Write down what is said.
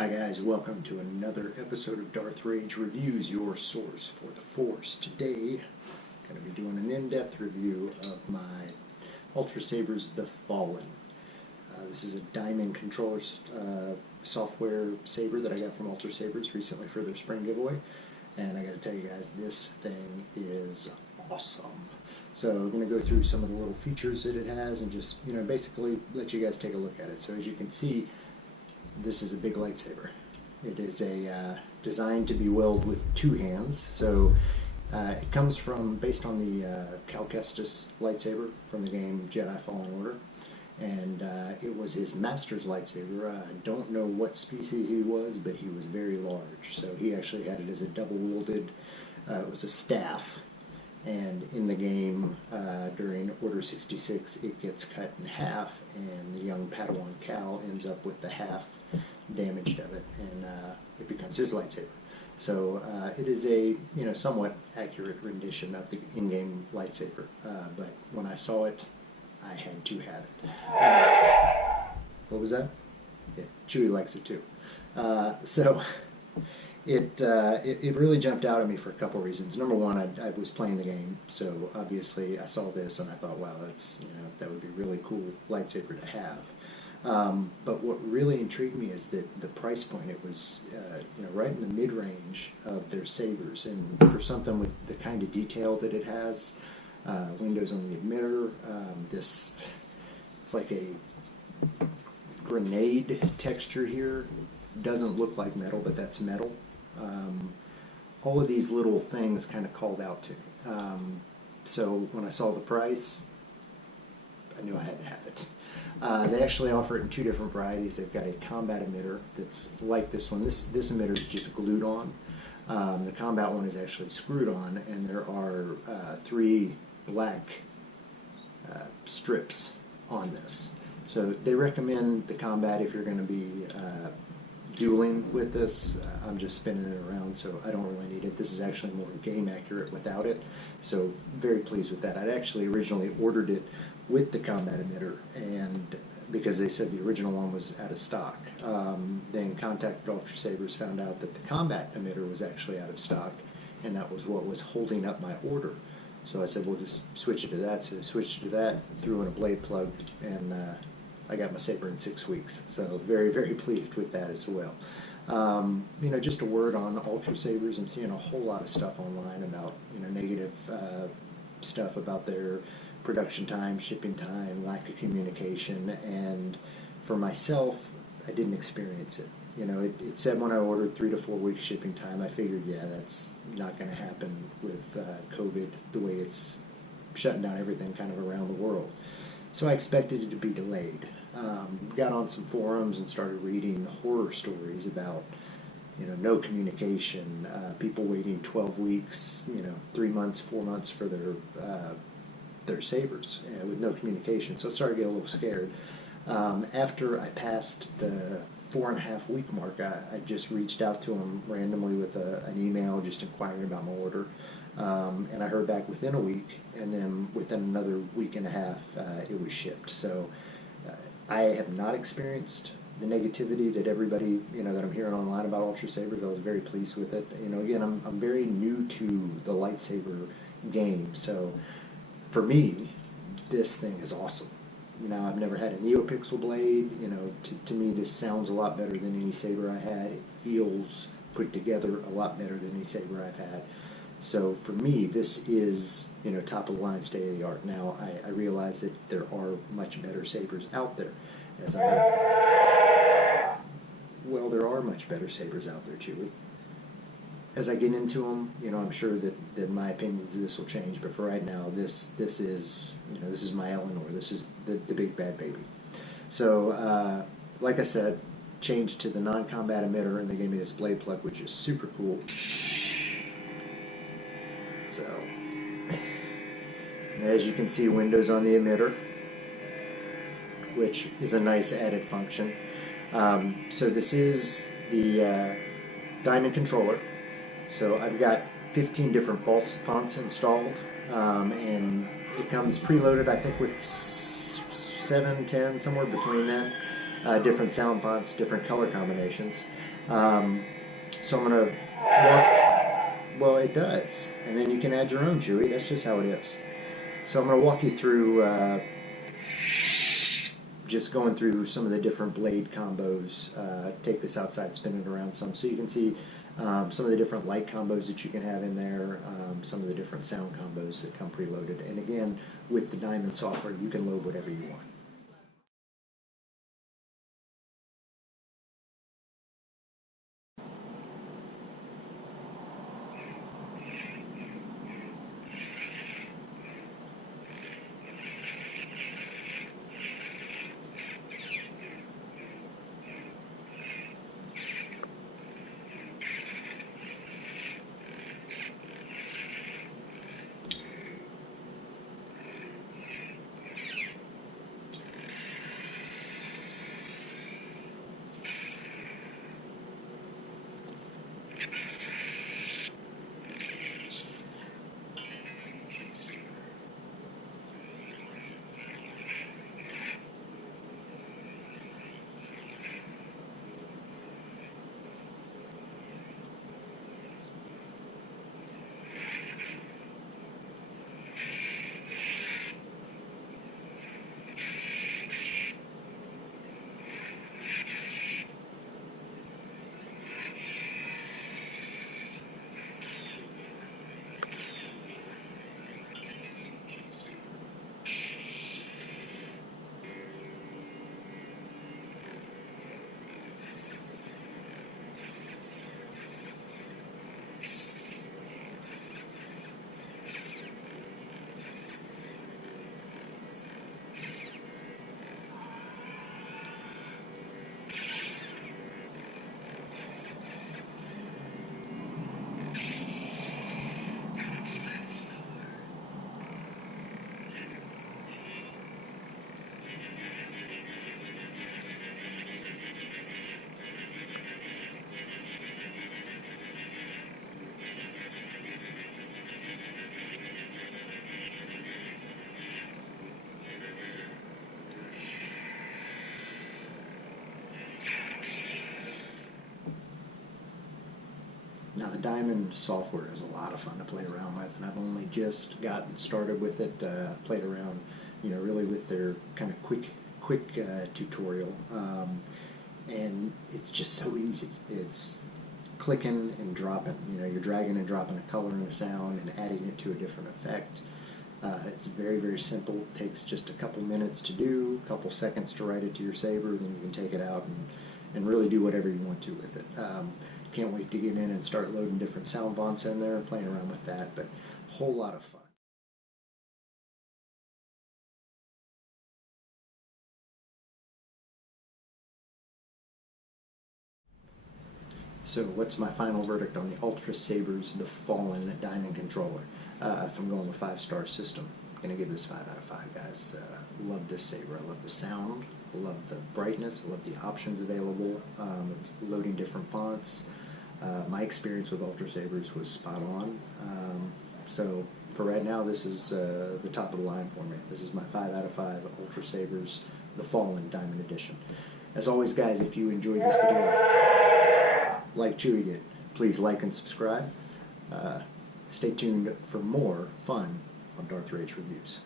Hi guys, welcome to another episode of Darth Rage Reviews, your source for the Force. Today, I'm going to be doing an in-depth review of my Ultra Sabers The Fallen. This is a Daimond controller software saber that I got from Ultra Sabers recently for their Spring Giveaway. And I got to tell you guys, this thing is awesome. So I'm going to go through some of the little features that it has and just, basically let you guys take a look at it. So as you can see, this is a big lightsaber. It is designed to be wielded with two hands. So it comes based on the Cal Kestis lightsaber from the game Jedi Fallen Order. And it was his master's lightsaber. I don't know what species he was, but he was very large. So he actually had it as a double-wielded, it was a staff. And in the game, during Order 66, it gets cut in half, and the young Padawan Cal ends up with the half damaged of it, and it becomes his lightsaber. So it is a somewhat accurate rendition of the in-game lightsaber. But when I saw it, I had to have it. What was that? Yeah, Chewie likes it too. So it really jumped out at me for a couple reasons. Number one, I was playing the game, so obviously I saw this and I thought, wow, that would be a really cool lightsaber to have. But what really intrigued me is that the price point. It was right in the mid-range of their sabers, and for something with the kind of detail that it has, windows on the emitter, it's like a grenade texture here. Doesn't look like metal, but that's metal. All of these little things kind of called out to me. So when I saw the price, I knew I had to have it. They actually offer it in two different varieties. They've got a combat emitter that's like this one. This emitter is just glued on. The combat one is actually screwed on, and there are three black strips on this. So they recommend the combat if you're going to be dueling with this. I'm just spinning it around, so I don't really need it. This is actually more game accurate without it, so very pleased with that. I'd actually originally ordered it with the combat emitter, and because they said the original one was out of stock. Then contacted Ultra Sabers, found out that the combat emitter was actually out of stock, and that was what was holding up my order. So I said, we'll just switch it to that. So I switched to that, threw in a blade plug, and I got my saber in 6 weeks. So very, very pleased with that as well. Just a word on Ultra Sabers. I'm seeing a whole lot of stuff online about negative stuff about their production time, shipping time, lack of communication, and for myself, I didn't experience it. It said when I ordered 3 to 4 weeks shipping time. I figured, yeah, that's not going to happen with COVID, the way it's shutting down everything kind of around the world. So I expected it to be delayed. Got on some forums and started reading horror stories about no communication, people waiting 12 weeks, 3 months, 4 months for their sabers with no communication. So I started to get a little scared. After I passed the 4.5 week mark, I just reached out to them randomly with an email just inquiring about my order. And I heard back within a week, and then within another week and a half, it was shipped. So I have not experienced the negativity that everybody, that I'm hearing online about Ultra Sabers. I was very pleased with it. Again, I'm very new to the lightsaber game, so for me, this thing is awesome. I've never had a NeoPixel blade. To me, this sounds a lot better than any saber I had. It feels put together a lot better than any saber I've had. So for me, this is, top of the line, state of the art. Now, I realize that there are much better sabers out there. There are much better sabers out there, Chewie. As I get into them, I'm sure that my opinions of this will change. But for right now, this is, this is my Eleanor. This is the big bad baby. So, like I said, changed to the non-combat emitter, and they gave me this blade plug, which is super cool. So, as you can see, windows on the emitter, which is a nice added function. So this is the Daimond controller. So I've got 15 different fonts installed, and it comes preloaded, I think, with 7, 10, somewhere between that. different sound fonts, different color combinations. So I'm going to walk, well it does, and then you can add your own, Chewy, that's just how it is. So I'm going to walk you through just going through some of the different blade combos. Take this outside, spin it around some, so you can see some of the different light combos that you can have in there, some of the different sound combos that come preloaded. And again, with the Daimond software, you can load whatever you want. Now the Daimond software is a lot of fun to play around with, and I've only just gotten started with it. I've played around, really with their kind of quick tutorial, and it's just so easy. It's clicking and dropping. You're dragging and dropping a color and a sound and adding it to a different effect. It's very, very simple. It takes just a couple minutes to do, a couple seconds to write it to your Saber, then you can take it out and really do whatever you want to with it. Can't wait to get in and start loading different sound fonts in there and playing around with that, but a whole lot of fun. So what's my final verdict on the Ultra Sabers, the Fallen Daimond controller? If I'm going with 5-star system, I'm going to give this 5 out of 5, guys. Love this Saber. I love the sound. I love the brightness. I love the options available of loading different fonts. My experience with Ultra Sabers was spot on. So for right now, this is the top of the line for me. This is my 5 out of 5 Ultra Sabers, the Fallen Daimond Edition. As always, guys, if you enjoyed this video, like Chewy did, please like and subscribe. Stay tuned for more fun on Darth Rage Reviews.